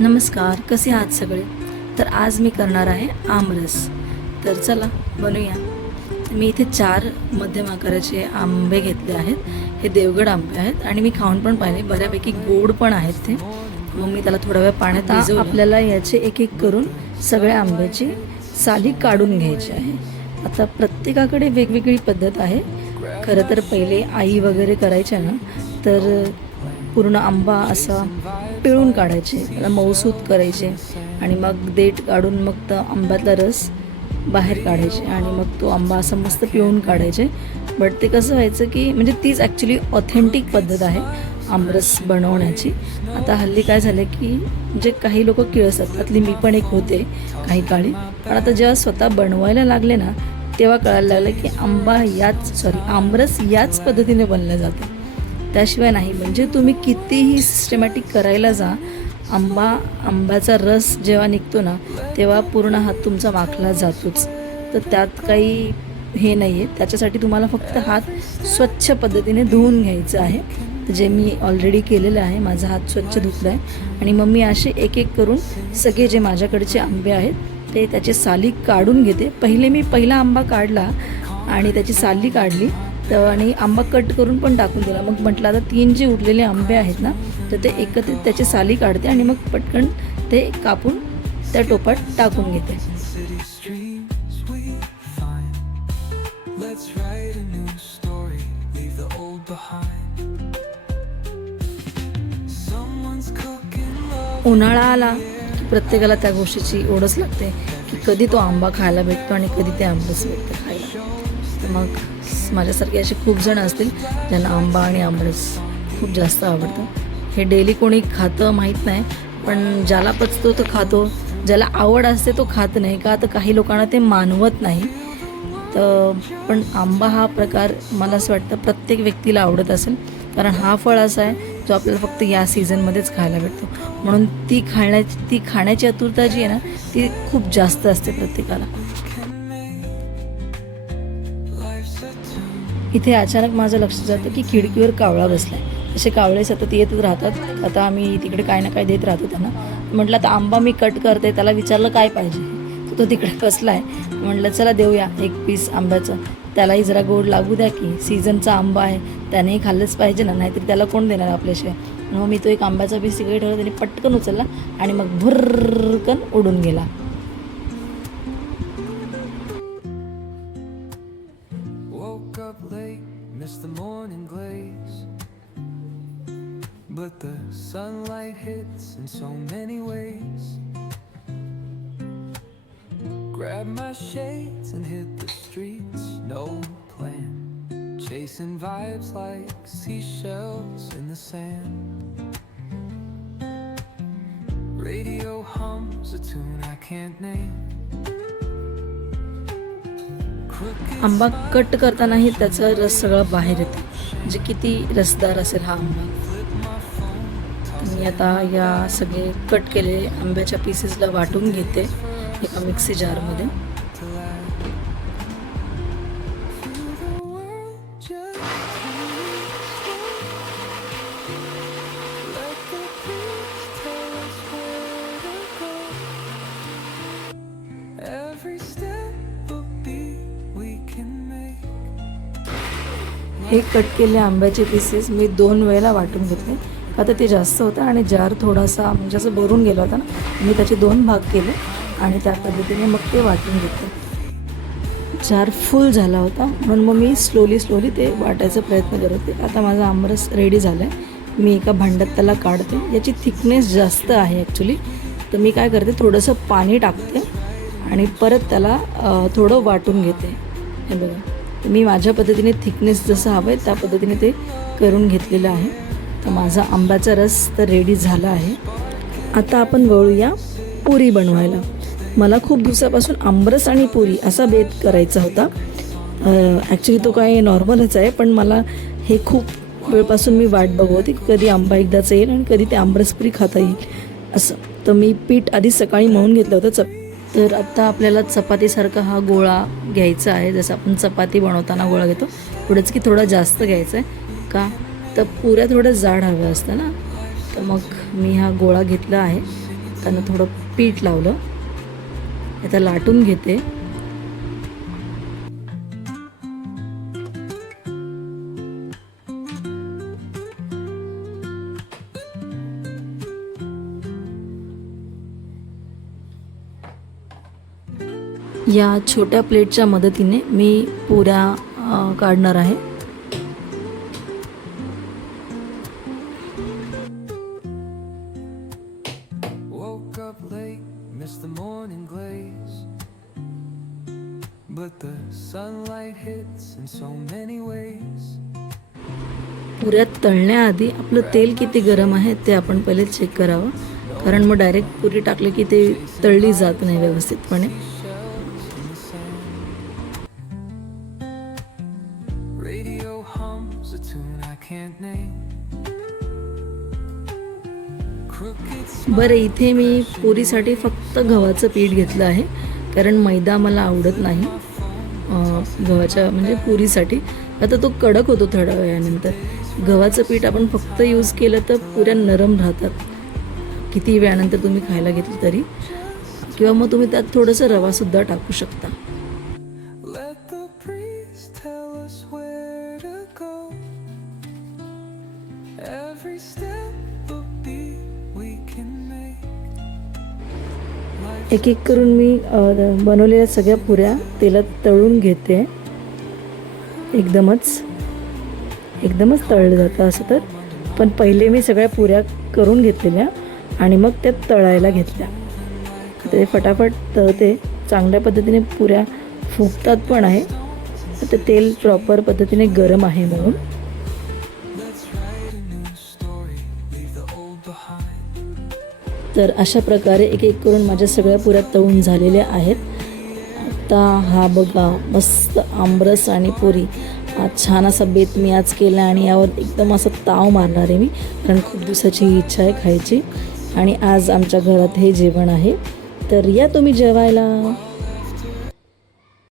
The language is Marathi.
नमस्कार, कसे आहात सगळे? तर आज मी करणार आहे आमरस. तर चला बनवूया. मी इथे 4 मध्यम आकाराचे आंबे घेतले आहेत. हे देवगड आंबे आहेत आणि मी खाऊन पण पाहिले, बऱ्यापैकी गोड पण आहेत ते. मग मी त्याला थोडा वेळ पाण्यात भिजवलं. आपल्याला याचे एक एक करून सगळ्या आंब्याची साली काढून घ्यायची आहे. आता प्रत्येकाकडे वेगवेगळी पद्धत आहे. खरं तर पहिले आई वगैरे करायच्या ना, तर पूर्ण आंबा असा पिळून काढायचे, त्याला मऊसूत करायचे आणि मग देठ काढून मग तर आंब्यातला रस बाहेर काढायचे आणि मग तो आंबा असा मस्त पिळून काढायचे. बट ते कसं व्हायचं की म्हणजे तीच ॲक्च्युली ऑथेंटिक पद्धत आहे आमरस बनवण्याची. आता हल्ली काय झालं की म्हणजे काही लोक किळसतात, त्यातली मी पण एक होते काही काळी. पण आता जेव्हा स्वतः बनवायला लागले ना, तेव्हा कळायला लागलं की आमरस याच पद्धतीने बनलं जातं, त्याशिवाय नाही. म्हणजे तुम्ही कितीही सिस्टमॅटिक करायला जा, आंब्याचा रस जेव्हा निघतो ना, तेव्हा पूर्ण हात तुमचा माखला जातोच. तर त्यात काही हे नाही आहे. त्याच्यासाठी तुम्हाला फक्त हात स्वच्छ पद्धतीने धुवून घ्यायचं आहे, जे मी ऑलरेडी केलेलं आहे. माझा हात स्वच्छ धुतला आहे आणि मग मी असे एक एक करून सगळे जे माझ्याकडचे आंबे आहेत ते त्याची साली काढून घेते. पहिला आंबा काढला आणि त्याची साली काढली तर आणि आंबा कट करून पण टाकून दिला. मग म्हटलं आता 3 जे उरलेले आंबे आहेत ना, तर ते एकत्रित त्याची साली काढते आणि मग पटकन ते कापून त्या टोपात टाकून घेते. उन्हाळा आला की प्रत्येकाला त्या गोष्टीची ओढच लागते की कधी तो आंबा खायला भेटतो आणि कधी ते आंबरस भेटतं खायला. तर मग माझ्यासारखे असे खूप जण असतील ज्यांना आंबा आणि आमरस खूप जास्त आवडतं. हे डेली कोणी खातं माहीत नाही, पण ज्याला पचतो तो खातो, ज्याला आवड असते तो खात नाही. का तर काही लोकांना ते मानवत नाही. तर पण आंबा हा प्रकार मला असं वाटतं प्रत्येक व्यक्तीला आवडत असेल, कारण हा फळ असा आहे जो आपल्याला फक्त या सीझनमध्येच खायला भेटतो. म्हणून ती खाण्याची आतुरता जी आहे ना, ती खूप जास्त असते प्रत्येकाला. इथे अचानक माझं लक्ष जातं की खिडकीवर कावळा बसलाय. तसे कावळे सतत येतच राहतात. आता आम्ही तिकडे काय ना काय देत राहतो त्यांना. म्हटलं आता आंबा मी कट करते, त्याला विचारलं काय पाहिजे, तो तिकडे बसलाय. म्हटलं चला देऊया एक पीस आंब्याचं, त्यालाही जरा गोड लागू द्या की सीझनचा आंबा आहे, त्यानेही खाल्लंच पाहिजे ना, नाहीतरी त्याला कोण देणार आपल्याशिवाय. मग मी तो एक आंब्याचा पीस तिकडे ठेवला, त्याने पटकन उचलला आणि मग भुर्रकन उडून गेला. Miss the morning glaze, but the sunlight hits in so many ways. Grab my shades and hit the streets, no plan, chasing vibes like seashells in the sand. Radio hums a tune I can't name. आंबा कट करतानाही त्याचा रस सगळा बाहेर येतो, म्हणजे किती रसदार असेल हा आंबा. मी आता या सगळे कट केलेले आंब्याच्या पीसेसला वाटून घेते एका मिक्सी जारमध्ये. हे कट केलेले आंब्याचे पीसेस मी 2 वेळेला वाटून घेतले, का तर ते जास्त होतं आणि जार थोडासा म्हणजे असं भरून गेला होता ना. मी त्याचे 2 भाग केले आणि त्या पद्धतीने मग ते वाटून घेतले. जार फुल झाला होता म्हणून मग मी स्लोली ते वाटायचा प्रयत्न करत होते. आता माझा आमरस रेडी झाला आहे. मी एका भांड्यात त्याला काढते. याची थिकनेस जास्त आहे ॲक्च्युली, तर मी काय करते, थोडंसं पाणी टाकते आणि परत त्याला थोडं वाटून घेते. हे बघा, मी माझ्या पद्धतीने थिकनेस जसं हवं आहे त्या पद्धतीने ते करून घेतलेलं आहे. तर माझा आंब्याचा रस तर रेडी झाला आहे. आता आपण वळूया पुरी बनवायला. मला खूप दिवसापासून आमरस आणि पुरी असा बेत करायचा होता. ॲक्च्युली तो काय नॉर्मलच आहे, पण मला हे खूप वेळपासून मी वाट बघवते की कधी आंबा एकदाचा येईल आणि कधी ते आमरस पुरी खाता येईल असं. तर मी पीठ आधी सकाळी मळून घेतलं होतं. तर आत्ता आपल्याला चपातीसारखा हा गोळा घ्यायचा आहे, जसं आपण चपाती बनवताना गोळा घेतो, थोडंच की थोडा जास्त घ्यायचा आहे. का तर पुऱ्या थोड्या जाड हव्या असतं ना. तर मग मी हा गोळा घेतला आहे हातानं थोडं पीठ लावलं. आता लाटून घेते. या छोट्या प्लेटच्या मदतीने मी पुऱ्या काढणार आहे. Woke up late, missed the morning glaze. But the sunlight hits in so many ways. पुऱ्या तळण्याआधी आपलं तेल किती गरम आहे ते आपण पहिले चेक करावं, कारण मग डायरेक्ट पुरी टाकली की ते तळली जात नाही व्यवस्थितपणे. Radio hums a tune I can't name. Crooked बरं, इथे मी पुरीसाठी फक्त गव्हाचं पीठ घेतलं आहे, कारण मैदा मला आवडत नाही गव्हाच्या म्हणजे पुरीसाठी. आता तो कडक होतो थोड्या वेळानंतर. गव्हाचं पीठ आपण फक्त यूज केलं तर पुऱ्या नरम राहतात किती वेळानंतर तुम्ही खायला घेतलं तरी. किंवा मग तुम्ही त्यात थोडंसं रवासुद्धा टाकू शकता. let the breeze tell us where to go. Every step a beat we can make. एक एक करून मी बनवलेल्या सगळ्या पुऱ्या तेलात तळून घेते. एकदमच तळलं जातं असं तर. पण पहिले मी सगळ्या पुऱ्या करून घेतलेल्या आणि मग त्या तळायला घेतल्या. ते फटाफट तळते. चांगल्या पद्धतीने पुऱ्या फुगतात पण आहे. ते तेल प्रॉपर पद्धतीने गरम आहे म्हणून. Let's write a new story, leave the old behind. तर अशा प्रकारे एक एक करून माझ्या सगळ्या पुऱ्या तळून झालेल्या आहेत. आता हा बघा मस्त आमरस आणि पुरी. आज छान असा बेत मी आज केला आणि यावर एकदम असं ताव मारणार आहे मी, कारण खूप दिवसाची इच्छा आहे खायची. आणि आज आमच्या घरात हे जेवण आहे. तर या तुम्ही जेवायला.